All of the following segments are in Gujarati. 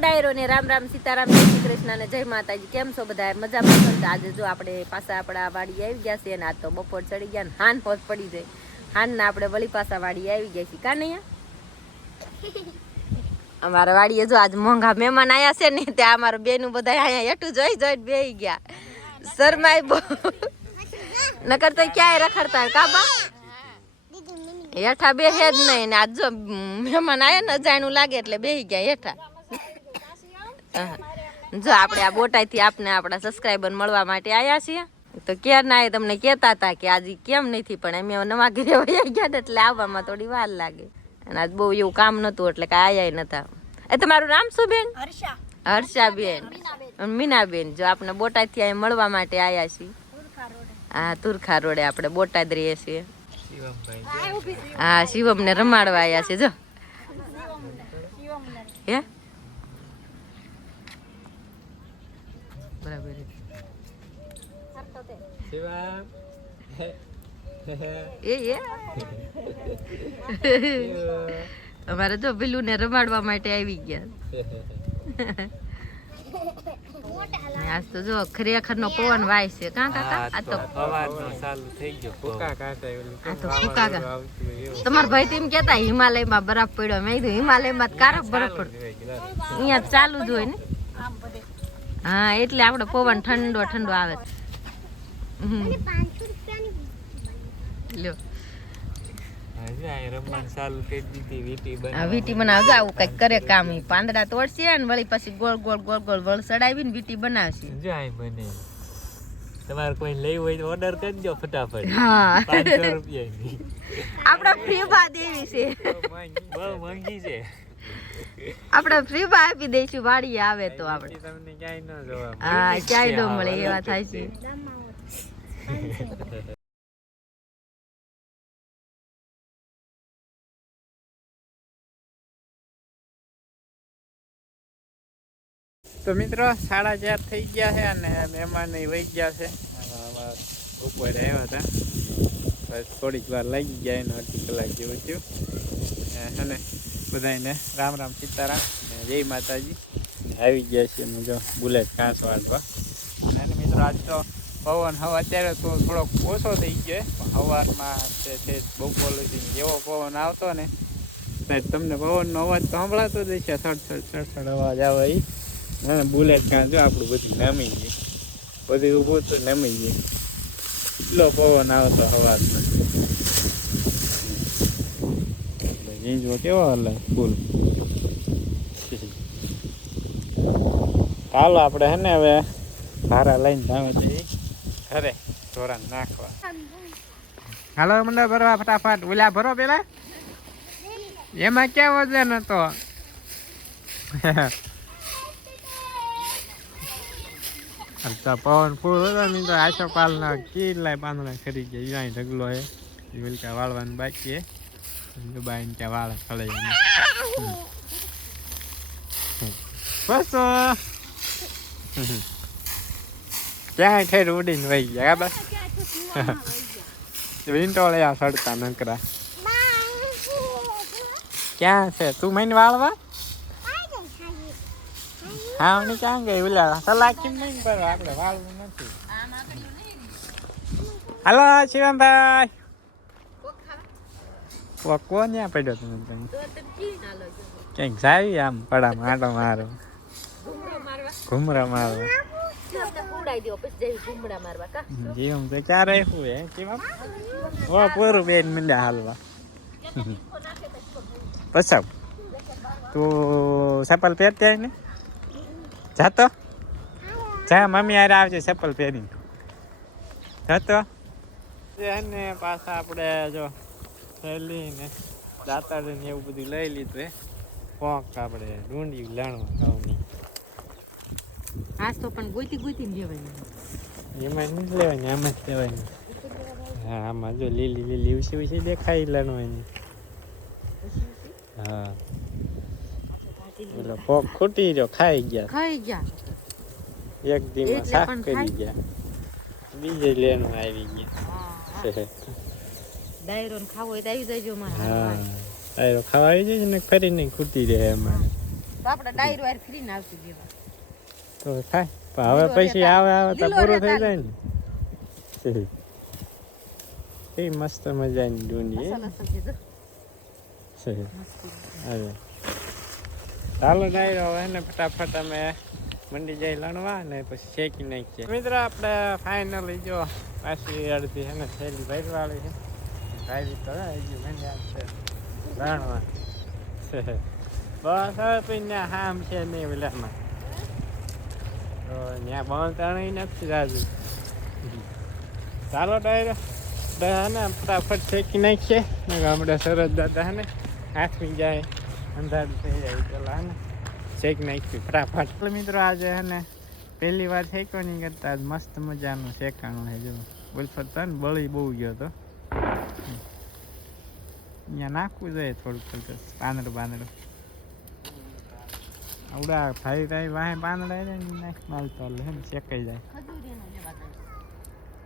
ડાયરો ને રામ રામ સીતારામ જય શ્રી કૃષ્ણ ને જય માતાજી. કેમ છો બધા? મજામાં છો ને? આજે જો આપણે પાછા આપણા વાડી આવી ગયા છે અને આજ તો બપોર ચડી ગયા ને હાન પોત પડી જાય. હાન ના આપણે વળી પાછા વાડી આવી ગયા છીએ. કા નહીં અમારા વાડીએ જો આજ મોંઘા મહેમાન આયા છે ને ત્યાં અમારા બેનું બધા અહીંયા હેઠું જોઈ જોઈને બેહી ગયા. શરમાય બહુ. નકર તો ક્યાંય રખડતા કાબા? હેઠા બે જ નહીં ને આજ જો મહેમાન આયા ને અજાણું લાગે એટલે બેહી ગયા હેઠા. હા. જો આપણે આ બોટાઈથી આપને આપણા સબસ્ક્રાઈબર મળવા માટે આવ્યા છીએ. તો ક્યારના એ તમને કહેતા હતા કે આજે કેમ નથી પણ અમે નવા ઘરે વયા ગયા ને એટલે આવવામાં થોડી વાર લાગે. અને આજ બહુ એવું કામ નતું એટલે કાંઈ આયા નતા. એ તમારું નામ શું બેન? હર્ષા. હર્ષાબેન. મીનાબેન જો આપણે બોટાદથી અહીં મળવા માટે આવ્યા છીએ. હા તુરખા રોડે આપણે બોટાદ રહીએ છીએ. હા શિવમને રમાડવા આવ્યા છે જો. હે? બરાબર હરતો એ એ. અમારે જો પેલું ને રમાડવા માટે આવી ગયા. આજ તો જો ખરેખર નો પવન વાય છે. કાં કાકા આ તો ચાલુ થઈ ગયો ફૂકા કાંટા આ તો ફૂંકા વાવાઝોડું કા- આવતું હોય એવું. તમારા ભાઈ તો એમ કેતા હિમાલયમાં બરફ પડ્યો. મેં કીધું હિમાલયમાં તો કારક બરફ પડ્યો. અહીંયા ચાલુ જ હોય ને. હા એટલે આપણે પવન ઠંડો ઠંડો આવે. લ્યો. વીંટી બનાવજો આવું કંઈક કરે કામ પાંદડા તોડશે ને વળી પછી ગોળ ગોળ ગોળ ગોળ વળ ચડાવીને વીટી બનાવશે. જો બને તમારે કોઈ હોય તો ઓર્ડર કરજો ફટાફટ. હા. પાંચસો રૂપિયાની. આપણા ફ્રી માં દેવી છે. બહુ મોંઘી છે. આપણે ફ્રી માં આપી દઈશું વાડી આવે તો આપણે. તમને ક્યાંય ન જોવા હા મળે એવા થાય છે. તો મિત્રો સાડા ચાર થઈ ગયા છે અને મહેમાન વહી ગયા છે. ઉપર આવ્યા હતા. બસ થોડીક વાર લાગી ગયા એનો અડધી કલાક જેવું થયું. અને બધાને રામ રામ સીતારામ ને જય માતાજી. આવી ગયા છે અમે જો બુલેટ ઘાસ વાળવા. અને મિત્રો આજ તો પવન હવા અત્યારે તો થોડોક ઓછો થઈ ગયો પણ સવારમાં છે તે બપોર સુધી એવો પવન આવતો ને તમને પવનનો અવાજ તો સંભળાતો જ છે સડ સડ અવાજ આવે એ બુલેટ કાં જો આપણું બધું નમી ગયું. બધું ઊભું તો નમી ગયું. એટલો પવન આવતો હવારમાં. જીંજવો કેવો હલે ફૂલ? ચાલો આપણે હે ને હવે ભારા લઈને જાવે જઈએ ઘરે ધોરણ નાખવા. હાલો મને ભરવા ફટાફટ. ઓલા ભરો પેલા. એમાં ક્યાં વજન હતો? તો પવન ફૂલ હતો ને તો આશો પાલના કેટલાય પાંદડા ખરી ગયા. અહીં ઢગલો હે. એ વેલકા વાળવાનું બાકી હે. દુબાઈને ત્યાં વાળ ખળાઈ બસ ક્યાં ઠેર ઉડીને વહી ગયા બસ વિંટોળે સડતા નકરા ક્યાં છે તું મને વાળવા હા મને ક્યાં ગઈ ઓલા સલાહ કેમ નહીં પર આપણે વાળવું નથી હાલો શિવમભાઈ કોણ ત્યાં પડ્યો તમે તમે ક્યાંક જાય આમ પડા માટો મારો. ઘુમરા મારો. જીવમ તો ક્યાં રહેવું હે? કેમ ઓ પૂરું બેન મિલ્યા હાલવા. પસાવ તું ચપ્પલ પહેરતી ને? જાતો? જા મમ્મી યાર આવજે ચપ્પલ પહેરી જાતો? ને પાછા આપણે જો થેલી ને દાતાળી ને એવું બધું લઈ લીધું કોક પોંક આપણે ડુંડી લાણવા ઘઉંની આજ તો પણ ગોતી ગોતી ને લેવાની. એમાં નહીં લેવાની આમાં જ લેવાની. હા આમાં જો લીલી લીલી ઉછી ઉછી દેખાય લાણવાની હા. એટલે પોક ખૂટી રહ્યો ખાઈ ગયા. ખાઈ ગયા. એક દીમાં સાફ કરી ગયા. બીજે લેણું આવી ગયા. ડાયરો ખાવો હોય તો આવી જજો મારા હા ડાયરો ખાવા આવી જાય ને ફરી નહીં ખૂટી રહે એમાં. તો આપણે ડાયરો વાર ફ્રી ને આવતી દેવા. તો થાય. પણ હવે પછી આવે આવે તો પૂરું થઈ જાય ને. એ મસ્ત મજાની ડુંડી અરે ચાલો ડાયરો હવે ને ફટાફટ અમે મંડી જઈ લણવા ને પછી શેકી નાખીએ. મિત્રો આપણે ફાઇનલી જો પાછી અડધી છે ને થેલી ભરવાળી છે ભાઈ તો હજી બસ ત્યાં હામ છે નહીં ઓલામાં તો ત્યાં તણી નથી રાજુ. ચાલો ડાયરો. ને ફટાફટ શેકી નાખીએ. ગામડા સરસ દાદા હે ને હાથમી જાય. અંધારું થઈ જાય પેલા ને. શેક નાખી ફટાફટ. મિત્રો આજે હે પહેલી વાર શેક્યો નહીં કરતા. મસ્ત મજાનું શેકાણું છે જો. તો ને બળી બહુ ગયો તો. અહીંયા નાખવું જોઈએ થોડુંક થોડુંક પાંદડું પાંદડું. આવડા ભાઈ ભાઈ વાહે પાંદડા ને નાખ માલ તો હે ને શેકાઈ જાય.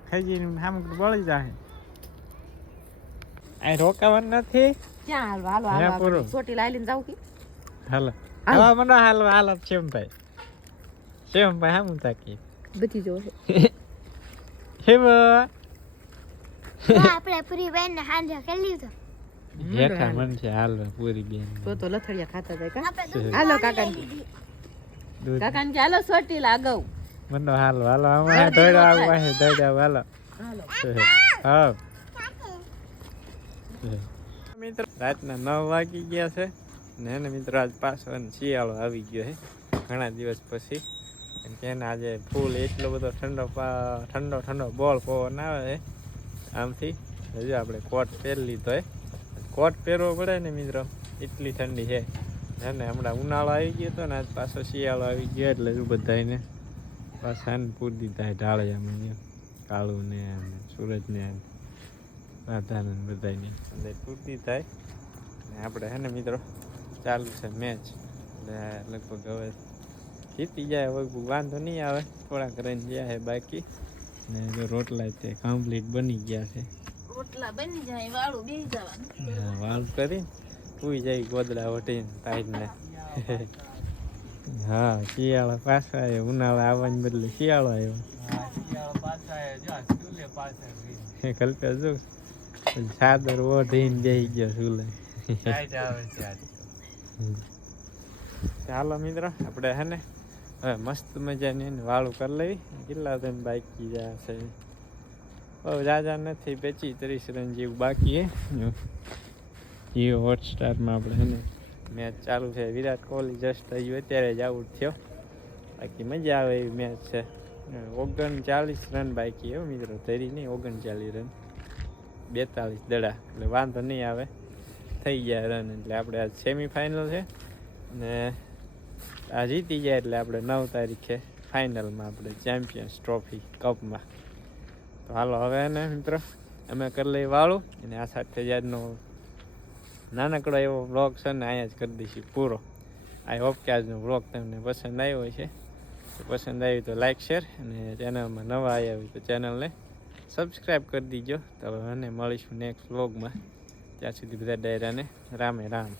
ખજીનું સામગ્રી બળી જાય અહીં રોકાવાનું નથી. ક્યાં હાલવા? હાલો હાલો પૂરું. ચોટી લાવીને જાવ કે? હાલો. હાલો. મને હાલો હાલો શેમ ભાઈ હામું તાકી બધી જો હેમ આપણે પૂરી બેન ને હાંજે કરી લીધો. હેઠા મન છે હાલ પૂરી બેન. તો તો લથડિયા ખાતા જાય કા? હાલો કાકા દૂધ. કાકા ને હાલો સોટી લાગવ. મને હાલો હાલો આમાં દોડ આવું પાસે દોડ આવું હાલો. હા મિત્રો રાતના નવ વાગી ગયા છે. ને એને મિત્રો આજ પાછો શિયાળો આવી ગયો છે. ઘણા દિવસ પછી. તેને આજે ફૂલ એટલો બધો ઠંડો પા- ઠંડો ઠંડો બોલ પવન આવે છે. આમથી. હજુ આપણે કોટ પહેરી લીધો હે કોટ પહેરવો પડે ને મિત્રો? એટલી ઠંડી છે. હે ને, હમણાં ઉનાળો આવી ગયો હતો ને આજ પાછો શિયાળો આવી ગયો એટલે શું બધાને પાછા ને પૂરી દીધા ઢાળિયામાં કાળું ને સૂરજ ને રાધાને બધાને એટલે પૂરતી થાય. ને આપણે હે ને મિત્રો, ચાલુ છે મેચ એટલે લગભગ હવે જીતી જાય લગભગ વાંધો નહીં આવે. થોડાક રન ગયા છે બાકી. ને જો રોટલા તે કમ્પ્લીટ બની ગયા છે. રોટલા બની જાય વાળું બેસી જવાનું. હા, કરી સુઈ જાય ગોદડા વટીને ટાઈટને. હા શિયાળો પાછો આવ્યો ઉનાળો આવવાને બદલે શિયાળો આવ્યો. કલ્પે જો સાદર ઓઢીને બેસી ગયો સુલે ચાલો મિત્રો આપણે હે ને હવે મસ્ત મજાની વાળું કરી લેવી. કેટલા તમે બાકી જ્યાં છે. જાજા નથી પચીસ ત્રીસ રન જેવું બાકી જીઓ હોટસ્ટારમાં આપણે એને મેચ ચાલુ છે. વિરાટ કોહલી જસ્ટ થયું અત્યારે જ આઉટ થયો. બાકી મજા આવે એવી મેચ છે. ઓગણચાલીસ રન બાકી હો મિત્રો તરી નહીં ઓગણચાલીસ રન. બેતાલીસ દડા, એટલે વાંધો નહીં આવે. થઈ ગયા રન, એટલે આપણે આજ સેમિફાઇનલ છે. ને આ જીતી જાય એટલે આપણે નવ તારીખે ફાઇનલમાં આપણે ચેમ્પિયન્સ ટ્રોફી કપમાં તો હાલો, હવે ને મિત્રો અમે કરી લઈ વાળું અને આ સાથે જ આજનો નાનકડો એવો વ્લોગ છે ને અહીંયા જ કરી દઈશું પૂરો. આઈ હોપ કે આજનો વ્લોગ તમને પસંદ આવ્યો છે પસંદ આવ્યું તો લાઇક શેર અને ચેનલમાં નવા આવ્યા હોય તો ચેનલને સબસ્ક્રાઈબ કરી દીજો. તો હવે મને મળીશું નેક્સ્ટ વ્લોગમાં ત્યાં સુધી બધા ડાયરાને રામે રામ.